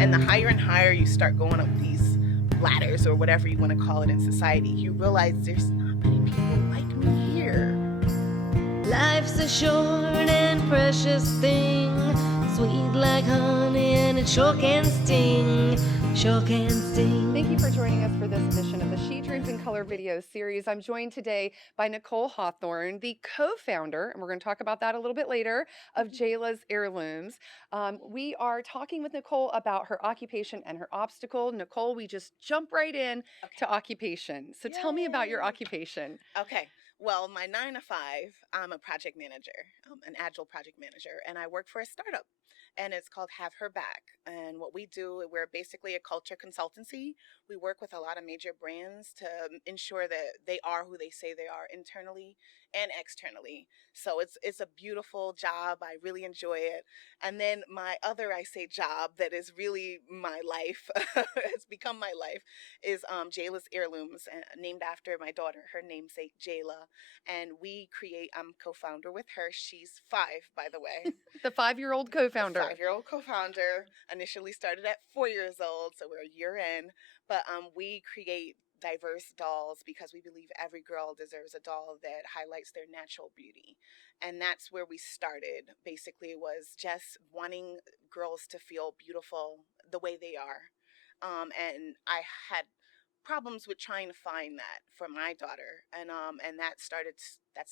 And the higher and higher you start going up these ladders or whatever you want to call it in society, you realize there's not many people like me here. Life's a short and precious thing, sweet like honey, and it sure can sting, sure can sting. Thank you for joining us for this edition of the She Dreams in Color video series. I'm joined today by Nicole Hawthorne, the co-founder, and we're going to talk about that a little bit later, of Jayla's Heirlooms. We are talking with Nicole about her occupation and her obstacle. Nicole, we just jump right in to occupation. So tell me about your occupation. Okay. Well, my 9 to 5, I'm a project manager, an agile project manager, and I work for a startup, and it's called Have Her Back. And what we do, we're basically a culture consultancy. We work with a lot of major brands to ensure that they are who they say they are internally and externally. So it's a beautiful job. I really enjoy it. And then my other, I say, job that is really my life, it's become my life, is Jayla's Heirlooms, named after my daughter, her namesake Jayla. And I'm co-founder with her. She's 5, by the way. The 5-year-old co-founder. 5-year-old co-founder. Initially started at 4 years old, so we're a year in. But we create diverse dolls because we believe every girl deserves a doll that highlights their natural beauty. And that's where we started. Basically, was just wanting girls to feel beautiful the way they are. And I had problems with trying to find that for my daughter, and that's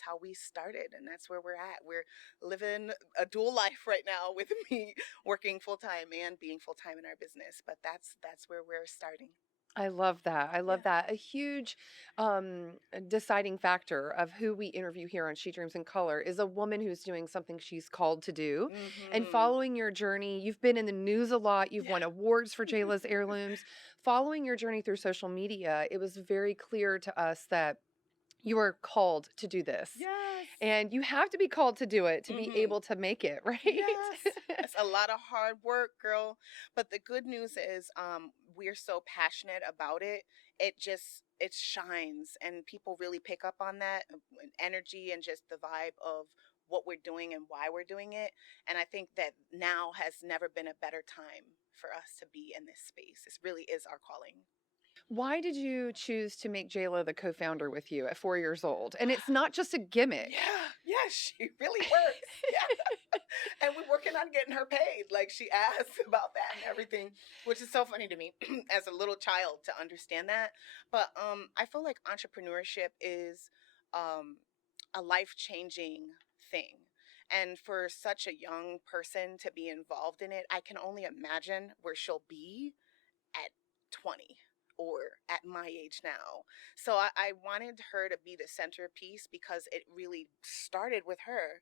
how we started, and that's where we're at. We're living a dual life right now with me working full-time and being full-time in our business, but that's where we're starting. I love that. I love that. A huge deciding factor of who we interview here on She Dreams in Color is a woman who's doing something she's called to do. And following your journey, you've been in the news a lot. You've won awards for Jayla's Heirlooms. Following your journey through social media, it was very clear to us that you are called to do this. Yes. And you have to be called to do it to be able to make it, right? Yes. It's a lot of hard work, girl. But the good news is we're so passionate about it. It shines, and people really pick up on that energy and just the vibe of what we're doing and why we're doing it. And I think that now has never been a better time for us to be in this space. This really is our calling. Why did you choose to make Jayla the co-founder with you at 4 years old? And it's not just a gimmick. Yeah, she really works. Yeah. And we're working on getting her paid. Like, she asks about that and everything, which is so funny to me as a little child to understand that. But I feel like entrepreneurship is a life-changing thing. And for such a young person to be involved in it, I can only imagine where she'll be at 20. Or at my age now. So I wanted her to be the centerpiece because it really started with her.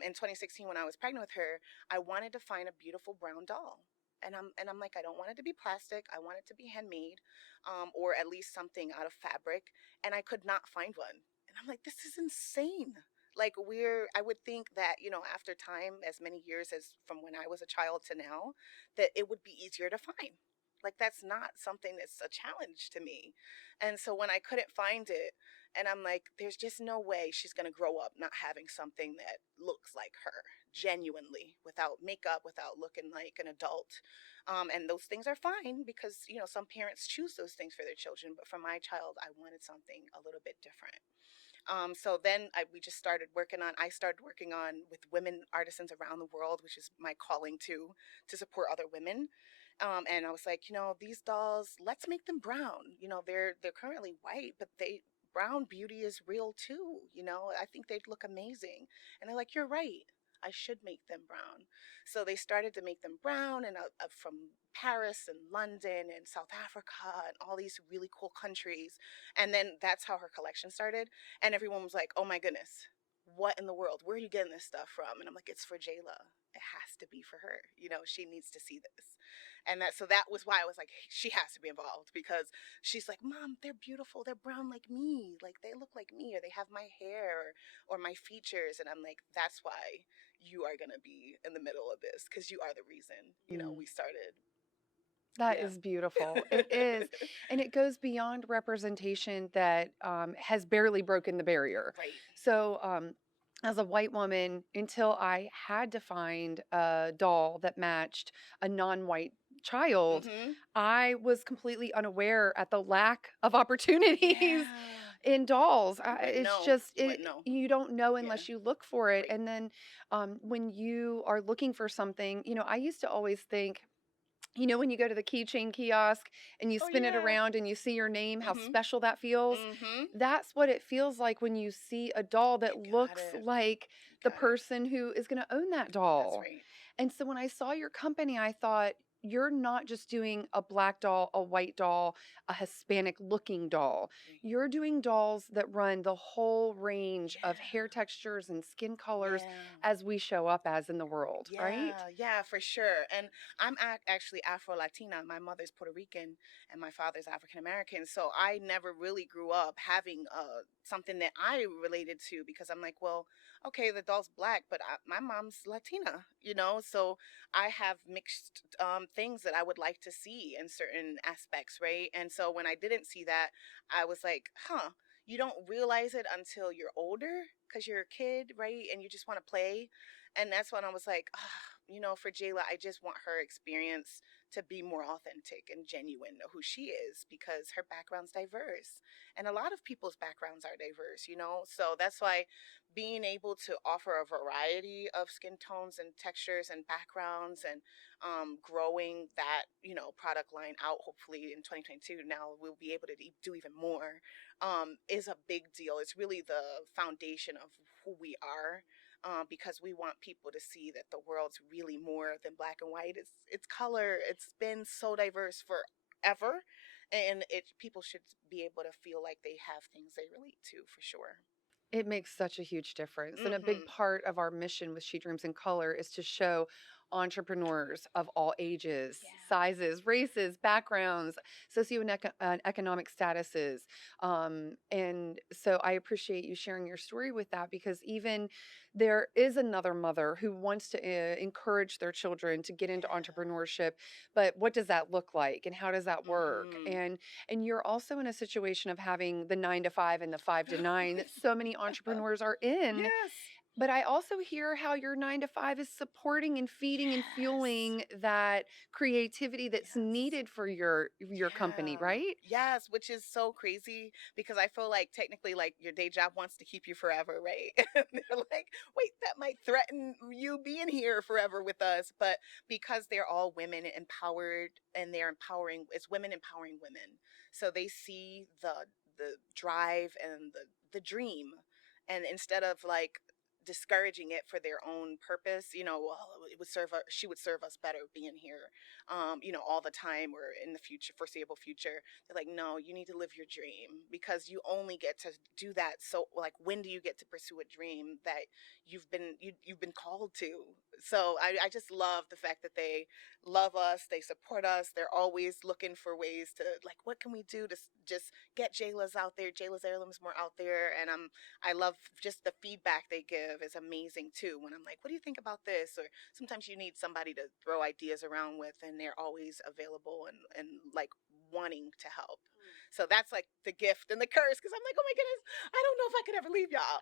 In 2016, when I was pregnant with her, I wanted to find a beautiful brown doll. And I'm like, I don't want it to be plastic. I want it to be handmade, or at least something out of fabric. And I could not find one. And I'm like, this is insane. Like, I would think that, after time, as many years as from when I was a child to now, that it would be easier to find. Like, that's not something that's a challenge to me. And so when I couldn't find it, and I'm like, there's just no way she's going to grow up not having something that looks like her, genuinely, without makeup, without looking like an adult. And those things are fine because, some parents choose those things for their children. But for my child, I wanted something a little bit different. So then I started working on with women artisans around the world, which is my calling to support other women. And I was like, these dolls, let's make them brown. They're currently white, but brown beauty is real too. I think they'd look amazing. And they're like, you're right. I should make them brown. So they started to make them brown, and from Paris and London and South Africa and all these really cool countries. And then that's how her collection started. And everyone was like, oh my goodness, what in the world? Where are you getting this stuff from? And I'm like, it's for Jayla. It has to be for her. She needs to see this. And that was why I was like, she has to be involved, because she's like, Mom, they're beautiful. They're brown like me. Like, they look like me, or they have my hair or my features. And I'm like, that's why you are going to be in the middle of this, because you are the reason, we started. That is beautiful. It is. And it goes beyond representation that has barely broken the barrier. Right. So as a white woman, until I had to find a doll that matched a non-white child, Mm-hmm. I was completely unaware at the lack of opportunities Yeah. in dolls. Wouldn't It's know. just You wouldn't know. you don't know Yeah. unless you look for it. Right. And then when you are looking for something, I used to always think, when you go to the keychain kiosk and you Oh spin it yeah. around and you see your name, how Mm-hmm. special that feels. Mm-hmm. That's what it feels like when you see a doll You that got looks it. like You the got it. person who is going to own that That's doll. right. And so when I saw your company, I thought, you're not just doing a black doll, a white doll, a Hispanic looking doll. Right. You're doing dolls that run the whole range of Yeah. hair textures and skin colors Yeah. as we show up as in the world, right? Yeah, for sure. And I'm actually Afro Latina. My mother's Puerto Rican and my father's African American. So I never really grew up having something that I related to because I'm like, well, okay, the doll's black, but my mom's Latina, So I have mixed things that I would like to see in certain aspects, right? And so when I didn't see that, I was like, huh. You don't realize it until you're older because you're a kid, right? And you just want to play. And that's when I was like, for Jayla, I just want her experience to be more authentic and genuine of who she is because her background's diverse. And a lot of people's backgrounds are diverse. So that's why being able to offer a variety of skin tones and textures and backgrounds and growing that, product line out, hopefully in 2022, now we'll be able to do even more, is a big deal. It's really the foundation of who we are, because we want people to see that the world's really more than black and white. It's color. It's been so diverse forever, and people should be able to feel like they have things they relate to for sure. It makes such a huge difference. And a big Mm-hmm. part of our mission with She Dreams in Color is to show entrepreneurs of all ages, Yeah. sizes, races, backgrounds, socioeconomic statuses. And so I appreciate you sharing your story with that, because even there is another mother who wants to encourage their children to get into entrepreneurship, but what does that look like and how does that work? Mm-hmm. And you're also in a situation of having the 9 to 5 and the 5 to 9 that so many entrepreneurs are in. Yes. But I also hear how your 9 to 5 is supporting and feeding and fueling that creativity that's Yes. needed for your company, Yeah. right? Yes, which is so crazy because I feel like technically, like, your day job wants to keep you forever, right? And they're like, wait, that might threaten you being here forever with us. But because they're all women empowered and they're empowering, it's women empowering women. So they see the drive and the dream. And instead of like discouraging it for their own purpose, well, she would serve us better being here, all the time or in the future, foreseeable future. They're like, no, you need to live your dream because you only get to do that. So, like, when do you get to pursue a dream that you've been called to? So I just love the fact that they love us, they support us, they're always looking for ways to, like, what can we do to just get Jayla's out there, Jayla's heirlooms more out there. And I love just the feedback they give is amazing too. When I'm like, what do you think about this? Or sometimes you need somebody to throw ideas around with, and they're always available and like wanting to help. So that's like the gift and the curse, because I'm like, oh my goodness, I don't know if I could ever leave y'all.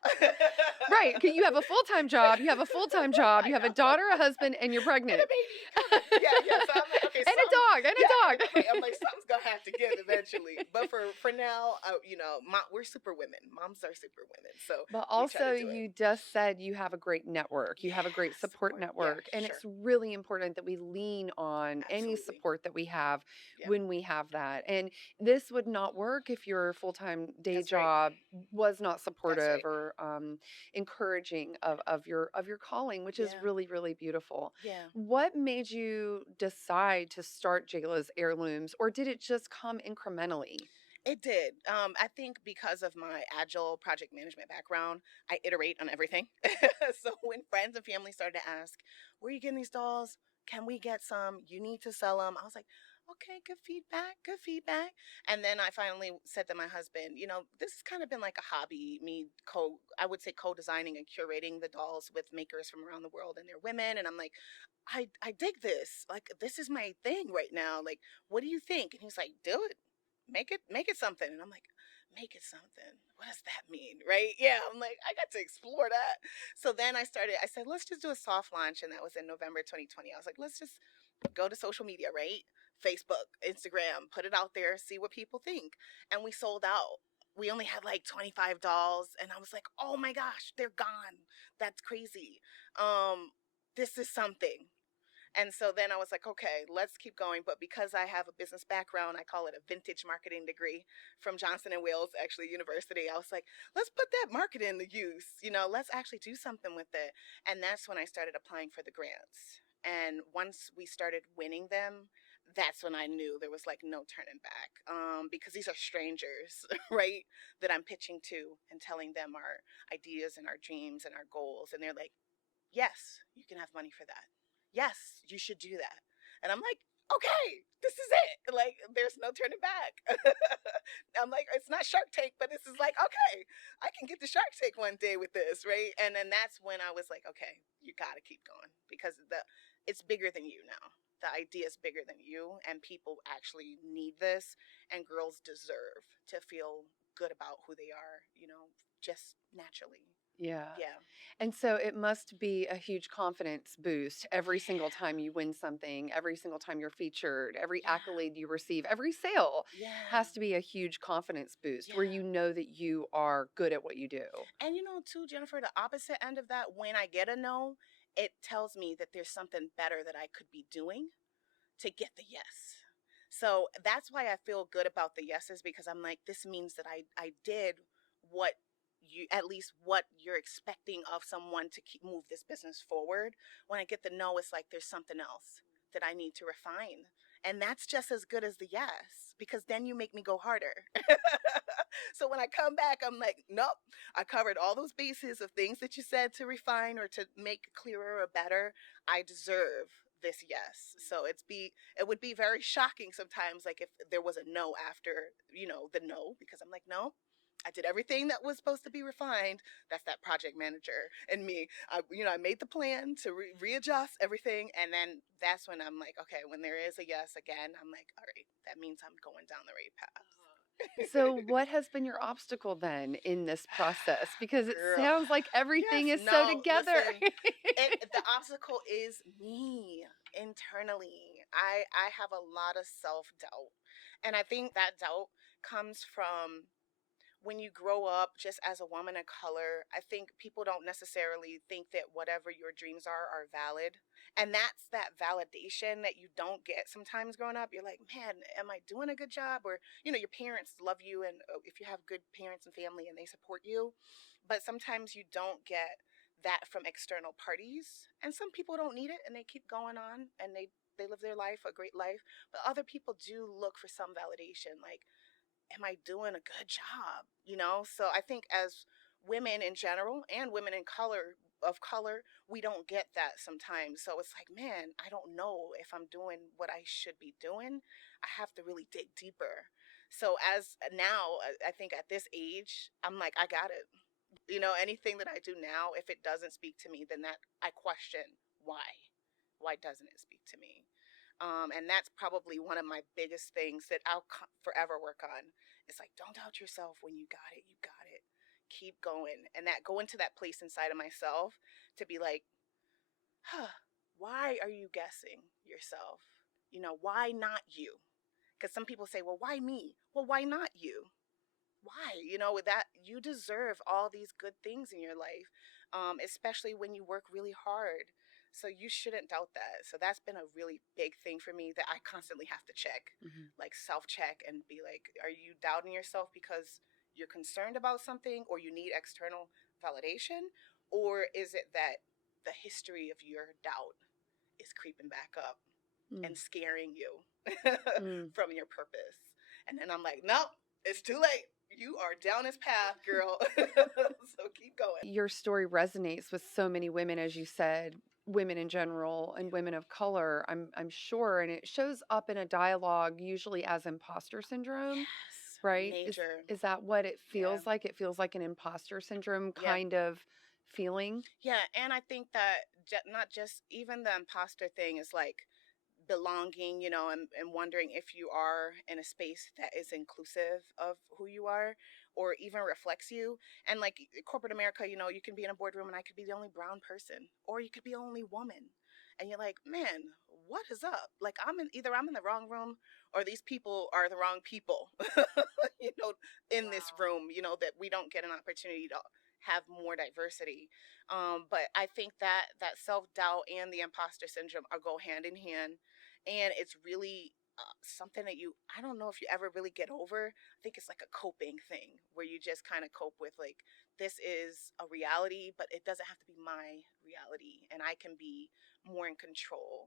Right. 'Cause you have a full-time job. You have a full-time job. I You have a know. daughter, a husband, and you're And pregnant. a baby coming. Yeah. So I'm like, okay, And a dog. And a dog. I'm like, something's gonna have to give eventually. But for now, we're super women. Moms are super women. So But we try also, to do it. you just said you have a great network. You have a great Yes, support Yeah, network. And sure. it's really important that we lean on any Absolutely. support that we have Yeah. when we have that. And this would not work if your full-time day That's right. job was not supportive right. or encouraging of your calling, which is Yeah. really, really beautiful. Yeah. What made you decide to start Jayla's Heirlooms, or did it just come incrementally? It did. I think because of my agile project management background, I iterate on everything. So when friends and family started to ask, where are you getting these dolls? Can we get some? You need to sell them. I was like, okay, good feedback, good feedback. And then I finally said to my husband, this has kind of been like a hobby, I would say co-designing and curating the dolls with makers from around the world, and they're women. And I'm like, I dig this. Like, this is my thing right now. Like, what do you think? And he's like, do it. Make it something. And I'm like, make it something. What does that mean? Right? Yeah. I'm like, I got to explore that. So then I said, let's just do a soft launch. And that was in November 2020. I was like, let's just go to social media, right? Facebook, Instagram, put it out there, see what people think. And we sold out. We only had like 25 dolls, and I was like, oh my gosh, they're gone. That's crazy. This is something. And so then I was like, okay, let's keep going. But because I have a business background, I call it a vintage marketing degree from Johnson and Wales, actually university. I was like, let's put that marketing to use. Let's actually do something with it. And that's when I started applying for the grants. And once we started winning them, that's when I knew there was like no turning back, because these are strangers, right, that I'm pitching to and telling them our ideas and our dreams and our goals. And they're like, yes, you can have money for that. Yes, you should do that. And I'm like, okay, this is it. Like, there's no turning back. I'm like, it's not Shark Tank, but this is like, okay, I can get the Shark Tank one day with this, right? And then that's when I was like, okay, you got to keep going, because it's bigger than you now. The idea is bigger than you, and people actually need this, and girls deserve to feel good about who they are, just naturally. Yeah. Yeah. And so it must be a huge confidence boost every single time you win something, every single time you're featured, every Yeah. accolade you receive, every sale Yeah. has to be a huge confidence boost where Yeah. you know that you are good at what you do. And too, Jennifer, the opposite end of that, when I get a no, it tells me that there's something better that I could be doing to get the yes. So that's why I feel good about the yeses, because I'm like, this means that I did what at least what you're expecting of someone to move this business forward. When I get the no, it's like there's something else that I need to refine. And that's just as good as the yes, because then you make me go harder. So when I come back, I'm like, nope, I covered all those bases of things that you said to refine or to make clearer or better. I deserve this yes. So it would be very shocking sometimes, like if there was a no after, the no, because I'm like, no, I did everything that was supposed to be refined. That's that project manager and me. I made the plan to readjust everything. And then that's when I'm like, okay, when there is a yes again, I'm like, all right, that means I'm going down the right path. So what has been your obstacle then in this process? Because it Girl. sounds like everything Yes, is so no, together. listen, the obstacle is me internally. I have a lot of self-doubt. And I think that doubt comes from when you grow up just as a woman of color. I think people don't necessarily think that whatever your dreams are valid. And that's that validation that you don't get sometimes growing up. You're like, man, am I doing a good job? Or, your parents love you, and if you have good parents and family and they support you. But sometimes you don't get that from external parties. And some people don't need it, and they keep going on, and they live their life, a great life. But other people do look for some validation, like, am I doing a good job? So I think as women in general and women of color, we don't get that sometimes. So it's like, man, I don't know if I'm doing what I should be doing. I have to really dig deeper. So as now, I think at this age, I'm like, I got it. Anything that I do now, if it doesn't speak to me, then that I question why. Why doesn't it speak to me? And that's probably one of my biggest things that I'll forever work on. It's like, don't doubt yourself. When you got it, you got it. Keep going. And that go into that place inside of myself to be like, why are you guessing yourself? Why not you? Because some people say, well, why me? Well, why not you? Why? With that, you deserve all these good things in your life, especially when you work really hard. So you shouldn't doubt that. So that's been a really big thing for me that I constantly have to check, like self-check, and be like, are you doubting yourself because you're concerned about something, or you need external validation? Or is it that the history of your doubt is creeping back up and scaring you from your purpose? And then I'm like, nope, it's too late. You are down this path, girl. So keep going. Your story resonates with so many women, as you said, women in general and women of color, I'm sure, and it shows up in a dialogue usually as imposter syndrome. Yes, right? major. Is that what it feels like? It feels like an imposter syndrome kind of feeling. Yeah, and I think that not just even the imposter thing is like belonging, and wondering if you are in a space that is inclusive of who you are or even reflects you. And like corporate America, you can be in a boardroom and I could be the only brown person, or you could be the only woman. And you're like, man, what is up? Like, either I'm in the wrong room, or these people are the wrong people, in this room, that we don't get an opportunity to have more diversity. But I think that self-doubt and the imposter syndrome are go hand in hand. And it's really something that I don't know if you ever really get over. I think it's like a coping thing where you just kind of cope with, like, this is a reality, but it doesn't have to be my reality, and I can be more in control.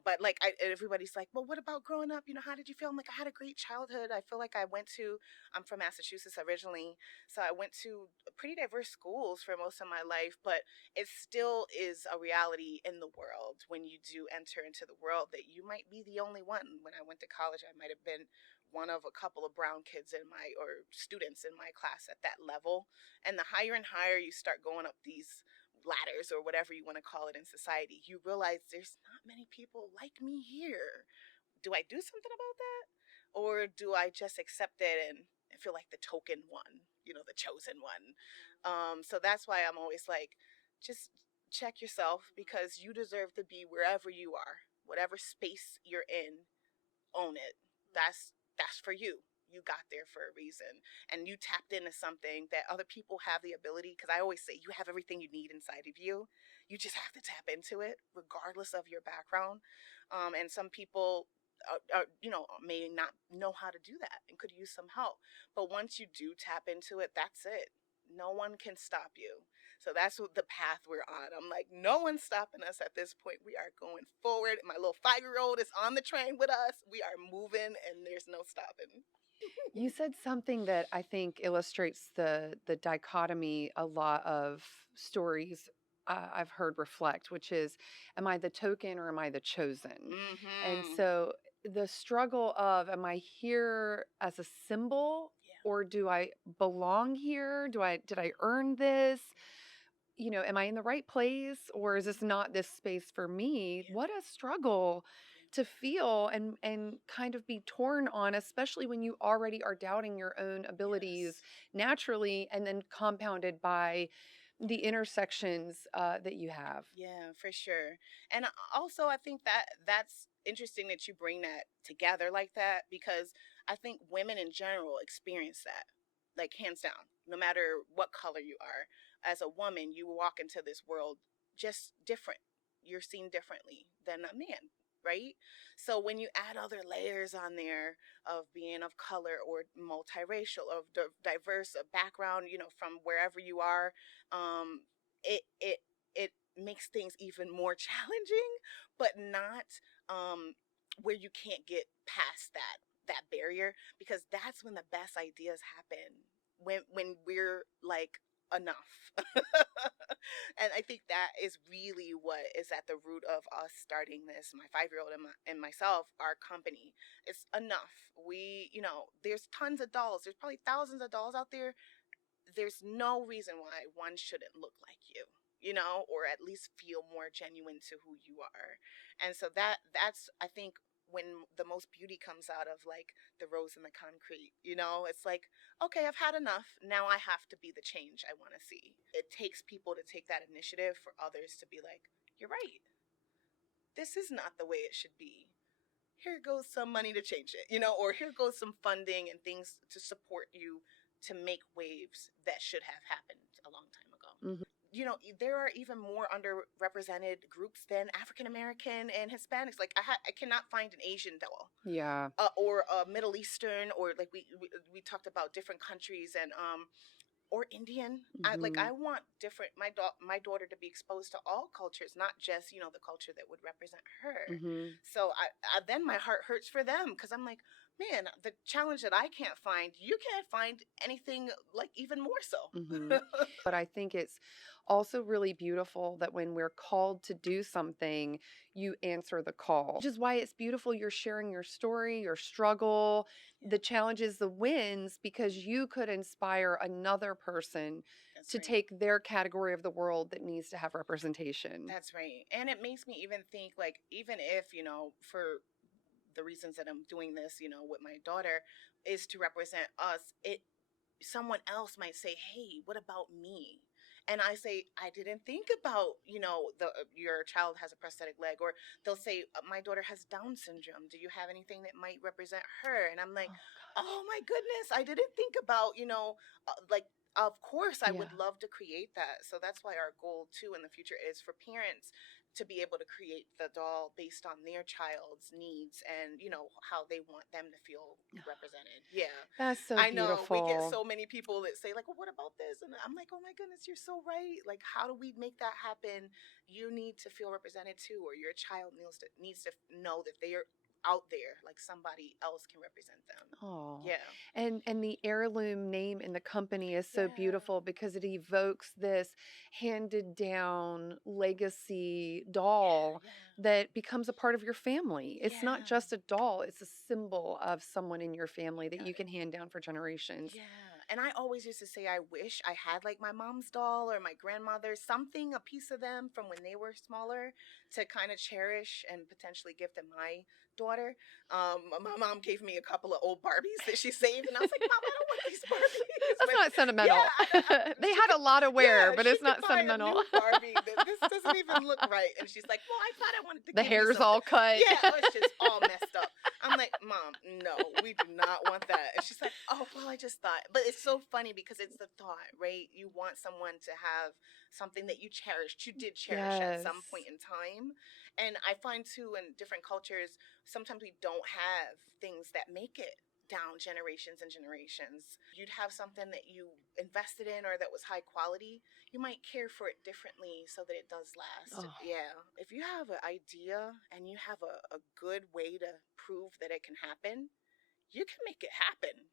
But like, everybody's like, well, what about growing up? How did you feel? I'm like, I had a great childhood. I feel like I'm from Massachusetts originally, so I went to pretty diverse schools for most of my life, but it still is a reality in the world when you do enter into the world that you might be the only one. When I went to college, I might have been one of a couple of brown kids or students in my class at that level. And the higher and higher you start going up these ladders, or whatever you want to call it, in society, you realize there's not many people like me here. Do I do something about that? Or do I just accept it and feel like the token one, the chosen one? So that's why I'm always like, just check yourself, because you deserve to be wherever you are, whatever space you're in, own it. That's for you. You got there for a reason, and you tapped into something that other people have the ability. Because I always say, you have everything you need inside of you. You just have to tap into it, regardless of your background. And some people may not know how to do that and could use some help. But once you do tap into it, that's it. No one can stop you. So that's what the path we're on. I'm like, no one's stopping us at this point. We are going forward. My little 5-year-old is on the train with us. We are moving, and there's no stopping. You said something that I think illustrates the dichotomy a lot of stories I've heard reflect, which is, am I the token or am I the chosen? And so the struggle of, am I here as a symbol, or do I belong here? Did I earn this? Am I in the right place, or is this not this space for me? What a struggle to feel and kind of be torn on, especially when you already are doubting your own abilities naturally, and then compounded by the intersections that you have. Yeah, for sure. And also, I think that's interesting that you bring that together like that, because I think women in general experience that, like, hands down, no matter what color you are. As a woman, you walk into this world just different. You're seen differently than a man, right? So when you add other layers on there of being of color, or multiracial, of diverse background, from wherever you are, it makes things even more challenging, but not where you can't get past that barrier, because that's when the best ideas happen, when we're like, enough. And I think that is really what is at the root of us starting this, my 5-year-old and myself, our company. It's enough. There's tons of dolls. There's probably thousands of dolls out there. There's no reason why one shouldn't look like you, or at least feel more genuine to who you are. And so that's, I think, when the most beauty comes out of, like, the rose and the concrete. It's like, okay, I've had enough. Now I have to be the change I want to see. It takes people to take that initiative for others to be like, you're right. This is not the way it should be. Here goes some money to change it, or here goes some funding and things to support you to make waves that should have happened a long time ago. Mm-hmm. There are even more underrepresented groups than African American and Hispanics. Like, I cannot find an Asian doll. Yeah. Or a Middle Eastern, or like we talked about different countries, and or Indian. Mm-hmm. I want my daughter to be exposed to all cultures, not just the culture that would represent her. Mm-hmm. So then my heart hurts for them, because I'm like, man, the challenge that I can't find, you can't find anything like even more so. Mm-hmm. But I think it's also really beautiful that when we're called to do something, you answer the call, which is why it's beautiful you're sharing your story, your struggle, the challenges, the wins, because you could inspire another person to take their category of the world that needs to have representation. That's right. And it makes me even think, like, even if, for the reasons that I'm doing this, with my daughter, is to represent us, someone else might say, hey, what about me? And I say, I didn't think about, your child has a prosthetic leg, or they'll say, my daughter has Down syndrome. Do you have anything that might represent her? And I'm like, Oh oh my goodness, I didn't think about, like, of course I gosh. would Yeah. love to create that. So that's why our goal too in the future is for parents to be able to create the doll based on their child's needs and, how they want them to feel represented. Yeah. That's so I know we get beautiful. so many people that say like, well, what about this? And I'm like, oh my goodness, you're so right. Like, how do we make that happen? You need to feel represented too, or your child needs to know that they are out there, like somebody else can represent them. Oh, Yeah. and the heirloom name in the company is so Yeah. beautiful because it evokes this handed down legacy Yeah. doll Yeah. that becomes a part of your family. It's not Yeah. just a doll, it's a symbol of someone in your family that Yeah. you can hand down for generations. Yeah. And I always used to say, I wish I had like my mom's doll or my grandmother's, something, a piece of them from when they were smaller to kind of cherish and potentially give to my daughter. My mom gave me a couple of old Barbies that she saved, and I was like, Mom, I don't want these Barbies. That's But not sentimental. They she had a could, lot of wear, yeah, but she it's could not buy a sentimental. new Barbie. This doesn't even look right. And she's like, well, I thought I wanted to The give you hair's something. all cut. Yeah, it's just all messed up. I'm like, Mom, no, we do not want that. And she's like, oh, well, I just thought. But it's so funny because it's the thought, right? You want someone to have something that you cherished, you did cherish at Yes. some point in time. And I find too in different cultures, sometimes we don't have things that make it down generations and generations. You'd have something that you invested in or that was high quality, you might care for it differently so that it does last. Oh. Yeah. If you have an idea and you have a good way to prove that it can happen, you can make it happen.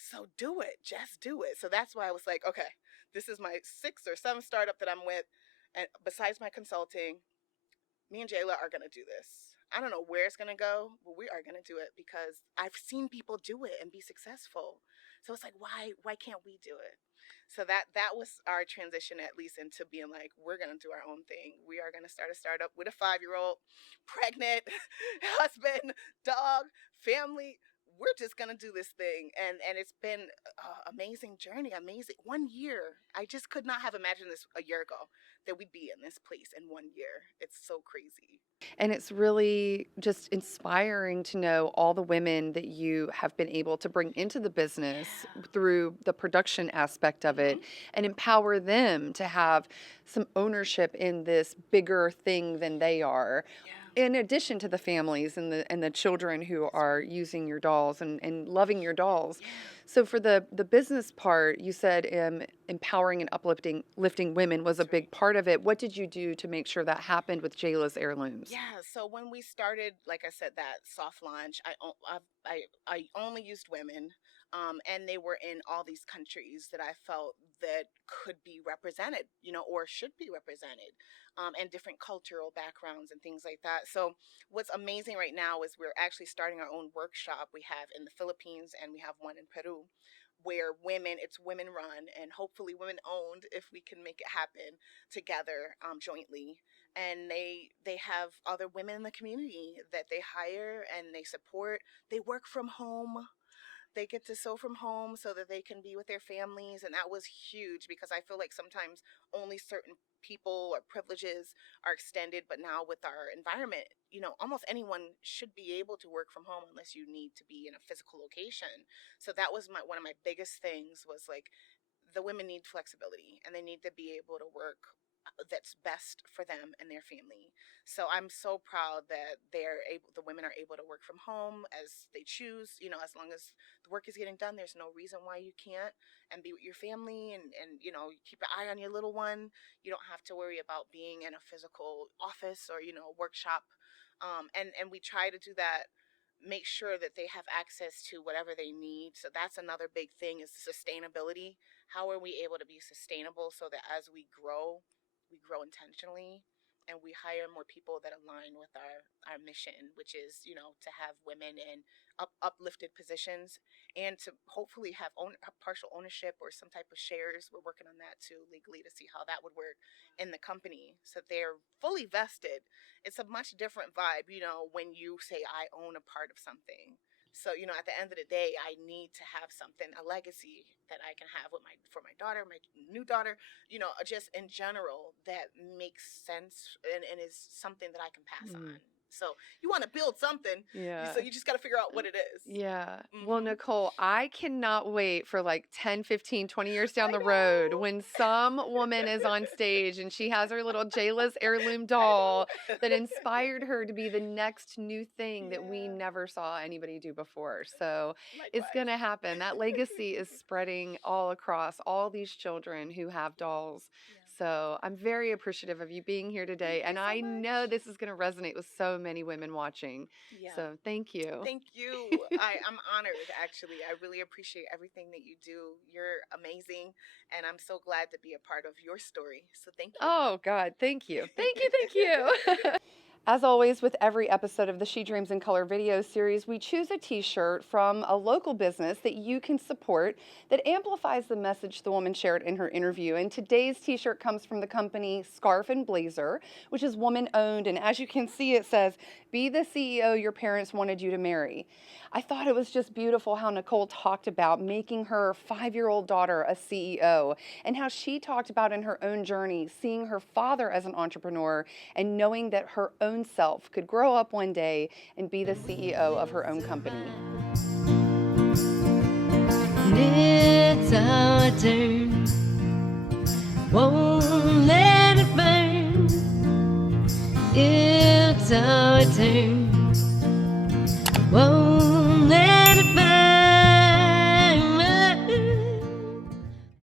So do it. Just do it. So that's why I was like, okay, this is my sixth or seventh startup that I'm with. And besides my consulting, me and Jayla are going to do this. I don't know where it's going to go, but we are going to do it because I've seen people do it and be successful. So it's like, why can't we do it? So that was our transition, at least into being like, we're going to do our own thing. We are going to start a startup with a 5-year-old, pregnant, husband, dog, family. We're just gonna do this thing, and it's been an amazing journey. Amazing 1 year. I just could not have imagined this a year ago, that we'd be in this place in 1 year. It's so crazy. And it's really just inspiring to know all the women that you have been able to bring into the business Yeah. through the production aspect of it and empower them to have some ownership in this bigger thing than they are. Yeah. In addition to the families and the children who are using your dolls and loving your dolls. Yeah. So for the business part, you said empowering and lifting women was a That's big right. part of it. What did you do to make sure that happened with Jayla's heirlooms? Yeah, so when we started, like I said, that soft launch, I only used women, and they were in all these countries that I felt that could be represented, or should be represented, and different cultural backgrounds and things like that. So what's amazing right now is we're actually starting our own workshop. We have in the Philippines and we have one in Peru, where it's women run and hopefully women owned if we can make it happen together, jointly. And they have other women in the community that they hire and they support. They work from home. They get to sew from home so that they can be with their families, and that was huge because I feel like sometimes only certain people or privileges are extended, but now with our environment, almost anyone should be able to work from home unless you need to be in a physical location. So that was one of my biggest things, was like, the women need flexibility and they need to be able to work that's best for them and their family. So I'm so proud that the women are able to work from home as they choose, as long as the work is getting done, there's no reason why you can't, and be with your family, and keep an eye on your little one. You don't have to worry about being in a physical office or, workshop. And we try to do that, make sure that they have access to whatever they need. So that's another big thing, is sustainability. How are we able to be sustainable so that as we grow intentionally, and we hire more people that align with our mission, which is, to have women in uplifted positions, and to hopefully have partial ownership or some type of shares. We're working on that too legally to see how that would work in the company so they're fully vested. It's a much different vibe, when you say I own a part of something. So, you know, at the end of the day, I need to have something, a legacy that I can have for my daughter, my new daughter, you know, just in general that makes sense and is something that I can pass on. So you want to build something. Yeah. So you just got to figure out what it is. Yeah. Well, Nicole, I cannot wait for like 10, 15, 20 years down the road when some woman is on stage and she has her little Jayla's heirloom doll that inspired her to be the next new thing that we never saw anybody do before. So it's going to happen. That legacy is spreading all across all these children who have dolls. So I'm very appreciative of you being here today. And I know this is going to resonate with so many women watching. So thank you. Thank you. I'm honored, actually. I really appreciate everything that you do. You're amazing. And I'm so glad to be a part of your story. So thank you. Oh, God. Thank you. Thank you. Thank you. As always, with every episode of the She Dreams in Color video series, we choose a t-shirt from a local business that you can support that amplifies the message the woman shared in her interview. And today's t-shirt comes from the company Scarf and Blazer, which is woman-owned. And as you can see, it says, "Be the CEO your parents wanted you to marry." I thought it was just beautiful how Nicole talked about making her 5-year-old daughter a CEO and how she talked about in her own journey seeing her father as an entrepreneur and knowing that her own self could grow up one day and be the CEO of her own company. It's our turn, won't let it burn. It's our turn.